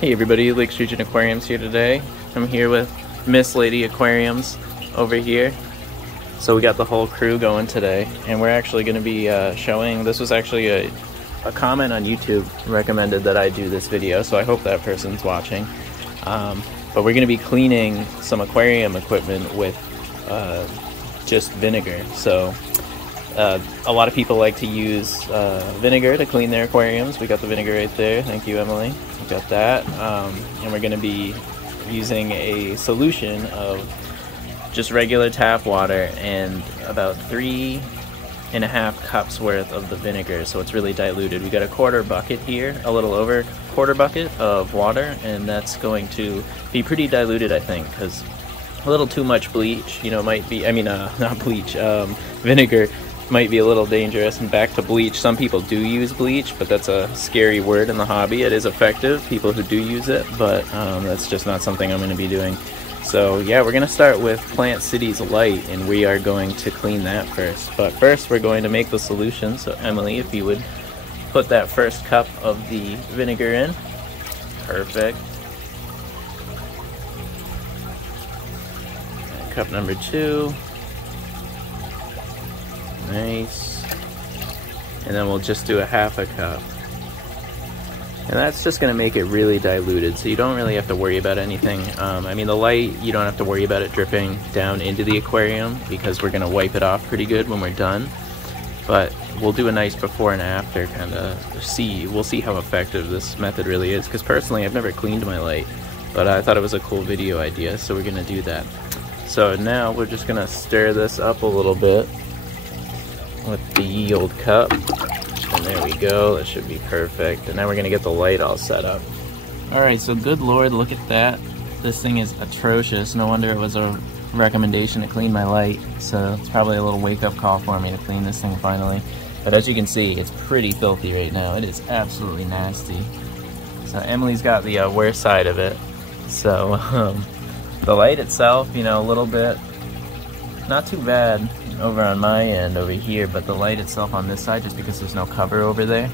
Hey everybody, Lake Sturgeon Aquariums here today. I'm here with Miss Lady Aquariums over here. So we got the whole crew going today, and we're actually going to be showing, this was actually a comment on YouTube recommended that I do this video, so I hope that person's watching. But we're going to be cleaning some aquarium equipment with just vinegar. So a lot of people like to use vinegar to clean their aquariums. We got the vinegar right there. Thank you, Emily. We got that. And we're going to be using a solution of just regular tap water and about 3.5 cups worth of the vinegar. So it's really diluted. We got a quarter bucket here, a little over a quarter bucket of water, and that's going to be pretty diluted, I think, because a little too much bleach, you know, might be, not bleach, vinegar might be a little dangerous. And back to bleach, some people do use bleach, but that's a scary word in the hobby. It is effective, people who do use it, but that's just not something I'm going to be doing. So yeah, we're going to start with Plant City's Light, and we are going to clean that first. But first we're going to make the solution, so Emily, if you would put that first cup of the vinegar in. Perfect. And cup number 2. Nice. And then we'll just do a half a cup. And that's just going to make it really diluted, so you don't really have to worry about anything. The light, you don't have to worry about it dripping down into the aquarium because we're going to wipe it off pretty good when we're done. But we'll do a nice before and after, kind of we'll see how effective this method really is, because personally I've never cleaned my light, but I thought it was a cool video idea, so we're going to do that. So now we're just going to stir this up a little bit with the ye old cup, and there we go. That should be perfect. And now we're gonna get the light all set up. Alright, so good lord, look at that. This thing is atrocious. No wonder it was a recommendation to clean my light, so it's probably a little wake-up call for me to clean this thing finally. But as you can see, it's pretty filthy right now. It is absolutely nasty. So Emily's got the worst side of it. So the light itself, you know, a little bit not too bad over on my end over here, but the light itself on this side, just because there's no cover over there,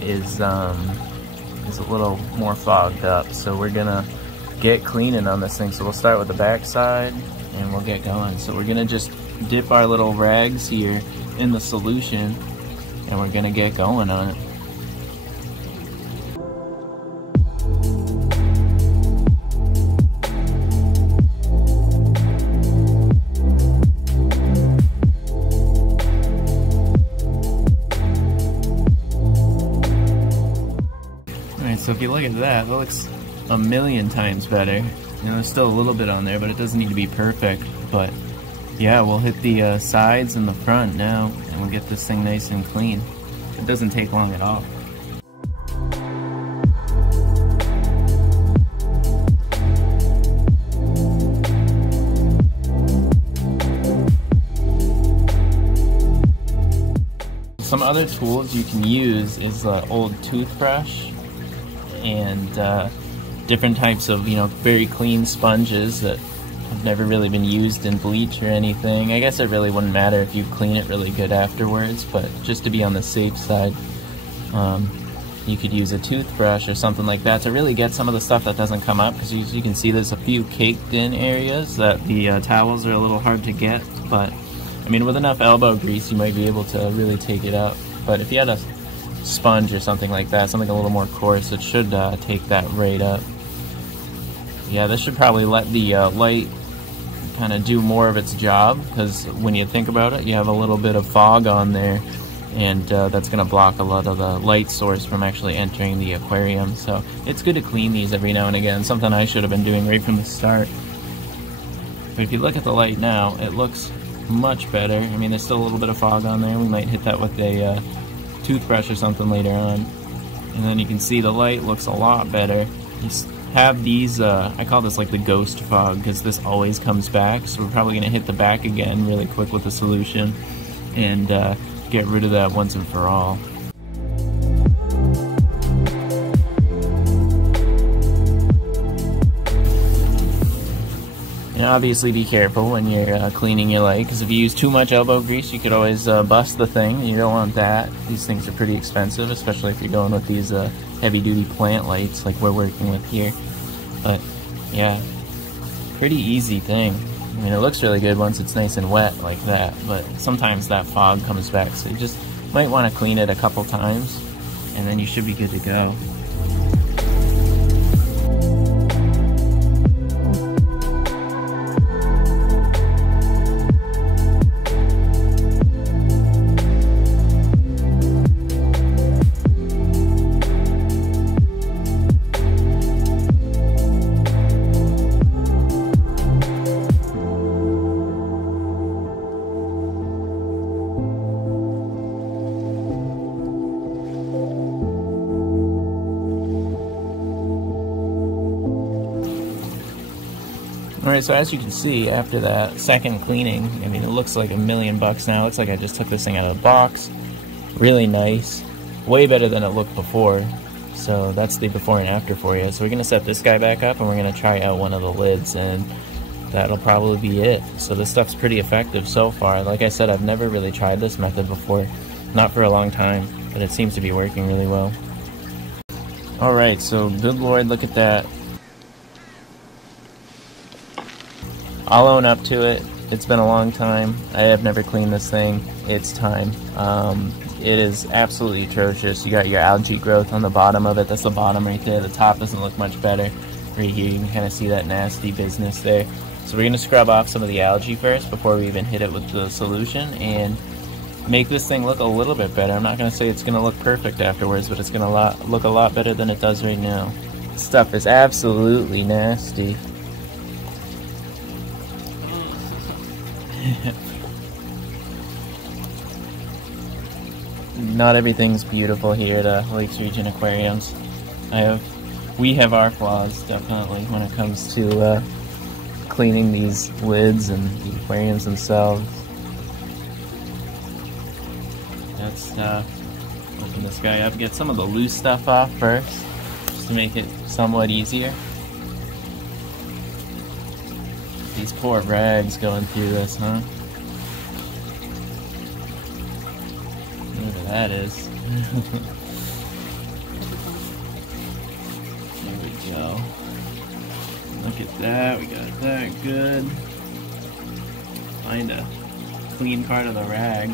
is a little more fogged up. So we're gonna get cleaning on this thing. So we'll start with the back side and we'll get going. So we're gonna just dip our little rags here in the solution and we're gonna get going on it. So if you look at that, that looks a million times better. You know, there's still a little bit on there, but it doesn't need to be perfect. But yeah, we'll hit the sides and the front now, and we'll get this thing nice and clean. It doesn't take long at all. Some other tools you can use is an old toothbrush and different types of, you know, very clean sponges that have never really been used in bleach or anything. I guess it really wouldn't matter if you clean it really good afterwards, but just to be on the safe side, you could use a toothbrush or something like that to really get some of the stuff that doesn't come up, because you can see there's a few caked in areas that the towels are a little hard to get, but I mean, with enough elbow grease you might be able to really take it up. But if you had a sponge or something like that, something a little more coarse, it should take that right up. Yeah, this should probably let the light kind of do more of its job, because when you think about it, you have a little bit of fog on there, and that's going to block a lot of the light source from actually entering the aquarium. So it's good to clean these every now and again, something I should have been doing right from the start. But if you look at the light now, it looks much better. I mean, there's still a little bit of fog on there. We might hit that with a toothbrush or something later on. And then you can see the light looks a lot better. You have these, I call this like the ghost fog, because this always comes back. So we're probably going to hit the back again really quick with the solution and get rid of that once and for all. And obviously be careful when you're cleaning your light, because if you use too much elbow grease, you could always bust the thing, and you don't want that. These things are pretty expensive, especially if you're going with these heavy-duty plant lights like we're working with here. But yeah, pretty easy thing. I mean, it looks really good once it's nice and wet like that, but sometimes that fog comes back, so you just might want to clean it a couple times, and then you should be good to go. Alright, so as you can see, after that second cleaning, I mean, it looks like $1,000,000 now. It looks like I just took this thing out of the box. Really nice. Way better than it looked before. So that's the before and after for you. So we're going to set this guy back up, and we're going to try out one of the lids, and that'll probably be it. So this stuff's pretty effective so far. Like I said, I've never really tried this method before. Not for a long time, but it seems to be working really well. Alright, so good lord, look at that. I'll own up to it. It's been a long time. I have never cleaned this thing. It's time. It is absolutely atrocious. You got your algae growth on the bottom of it. That's the bottom right there. The top doesn't look much better. Right here, you can kind of see that nasty business there. So we're going to scrub off some of the algae first before we even hit it with the solution and make this thing look a little bit better. I'm not going to say it's going to look perfect afterwards, but it's going to look a lot better than it does right now. This stuff is absolutely nasty. Not everything's beautiful here at Lakes Region Aquariums. We have our flaws, definitely, when it comes to cleaning these lids and the aquariums themselves. That stuff. Open this guy up, get some of the loose stuff off first, just to make it somewhat easier. These poor rags going through this, huh? Whatever that is. There we go. Look at that, we got that good. Find a clean part of the rag.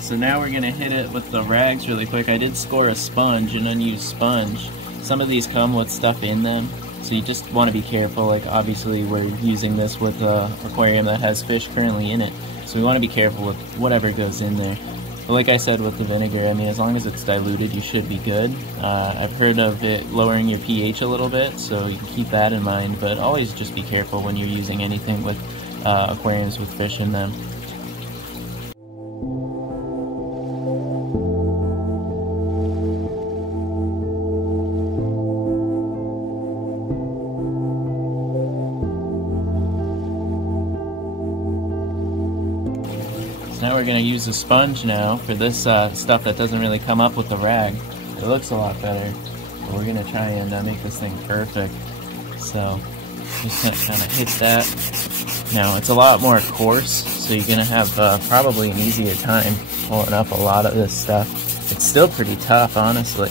So now we're gonna hit it with the rags really quick. I did score a sponge, an unused sponge. Some of these come with stuff in them, so you just want to be careful. Like, obviously we're using this with an aquarium that has fish currently in it, so we want to be careful with whatever goes in there. But like I said with the vinegar, I mean, as long as it's diluted, you should be good. I've heard of it lowering your pH a little bit, so you can keep that in mind, but always just be careful when you're using anything with aquariums with fish in them. Now we're going to use a sponge now for this stuff that doesn't really come up with the rag. It looks a lot better, but we're going to try and make this thing perfect. So just going to kind of hit that. Now it's a lot more coarse, so you're going to have probably an easier time pulling up a lot of this stuff. It's still pretty tough, honestly.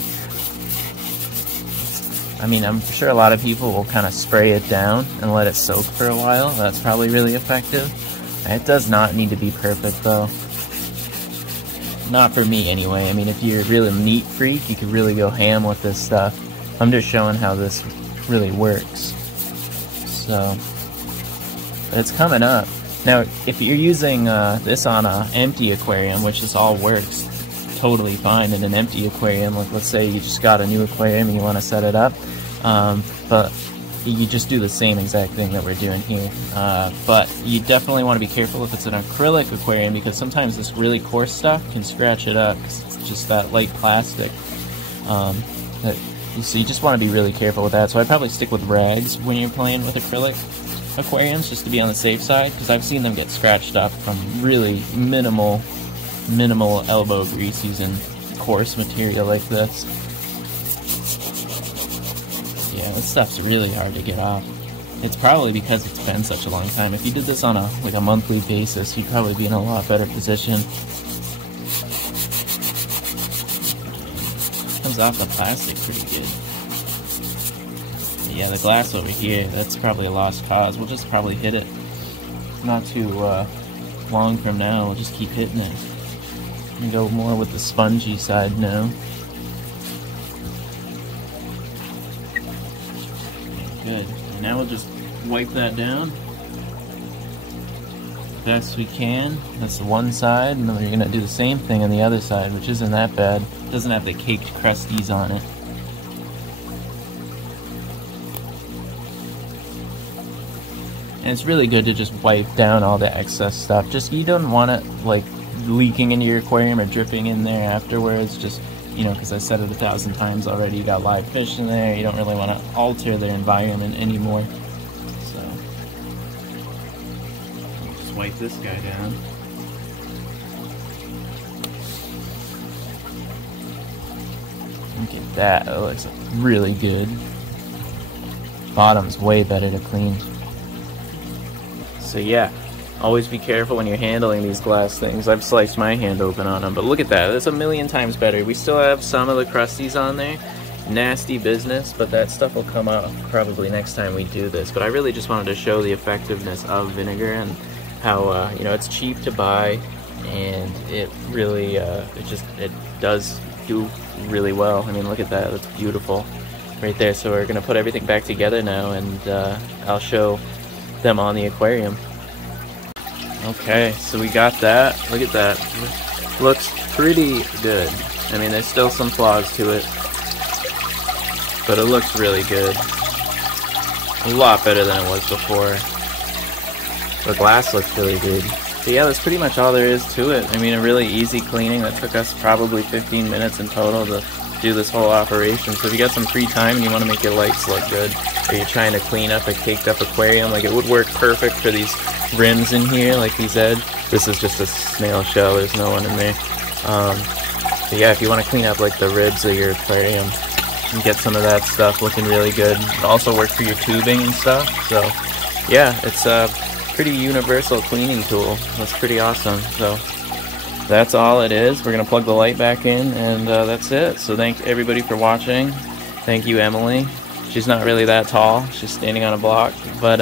I mean, I'm sure a lot of people will kind of spray it down and let it soak for a while. That's probably really effective. It does not need to be perfect, though. Not for me, anyway. I mean, if you're a really neat freak, you could really go ham with this stuff. I'm just showing how this really works. So, but it's coming up. Now, if you're using this on an empty aquarium, which this all works totally fine in an empty aquarium, like let's say you just got a new aquarium and you want to set it up, but you just do the same exact thing that we're doing here. But you definitely want to be careful if it's an acrylic aquarium, because sometimes this really coarse stuff can scratch it up, because it's just that light plastic. So you just want to be really careful with that. So I'd probably stick with rags when you're playing with acrylic aquariums, just to be on the safe side, because I've seen them get scratched up from really minimal elbow grease using coarse material like this. Yeah, this stuff's really hard to get off. It's probably because it's been such a long time. If you did this on a monthly basis, you'd probably be in a lot better position. Comes off the plastic pretty good. But yeah, the glass over here, that's probably a lost cause. We'll just probably hit it. Not too long from now, we'll just keep hitting it. And go more with the spongy side now. Good. And now we'll just wipe that down best we can. That's the one side, and then we're gonna do the same thing on the other side, which isn't that bad. It doesn't have the caked crusties on it. And it's really good to just wipe down all the excess stuff. Just, you don't want it like leaking into your aquarium or dripping in there afterwards. Just, you know, because I said it 1,000 times already, you got live fish in there. You don't really want to alter their environment anymore. So, just wipe this guy down. Look at that, it looks really good. Bottom's way better to clean. So yeah, always be careful when you're handling these glass things. I've sliced my hand open on them, but look at that. That's 1,000,000 times better. We still have some of the crusties on there. Nasty business, but that stuff will come out probably next time we do this. But I really just wanted to show the effectiveness of vinegar and how, you know, it's cheap to buy, and it really, it does do really well. I mean, look at that. That's beautiful right there. So we're going to put everything back together now, and I'll show them on the aquarium. Okay, so we got that. Look at that. Looks pretty good. I mean, there's still some flaws to it, but it looks really good. A lot better than it was before. The glass looks really good. But yeah, that's pretty much all there is to it. I mean, a really easy cleaning that took us probably 15 minutes in total to do this whole operation. So if you got some free time and you want to make your lights look good, or you're trying to clean up a caked up aquarium, like, it would work perfect for these rims in here, like these edge. This is just a snail shell, there's no one in there. But yeah, if you want to clean up like the ribs of your aquarium and get some of that stuff looking really good, it also works for your tubing and stuff. So yeah, it's a pretty universal cleaning tool. That's pretty awesome. So that's all it is. We're gonna plug the light back in, and that's it. So thank everybody for watching. Thank you, Emily. She's not really that tall, she's standing on a block, but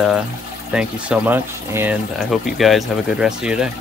thank you so much, and I hope you guys have a good rest of your day.